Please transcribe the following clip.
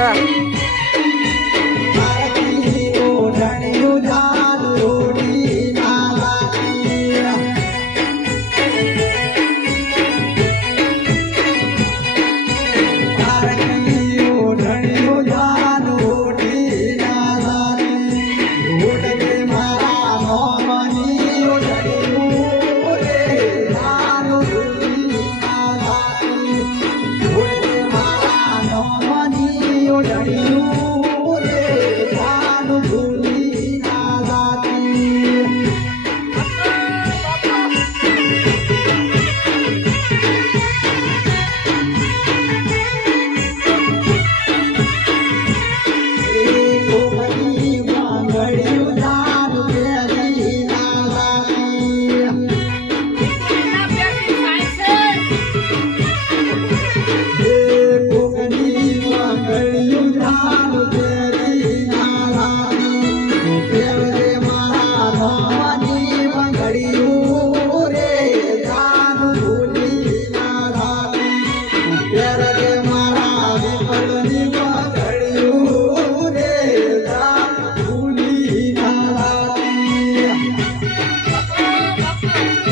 Yeah. Thank you.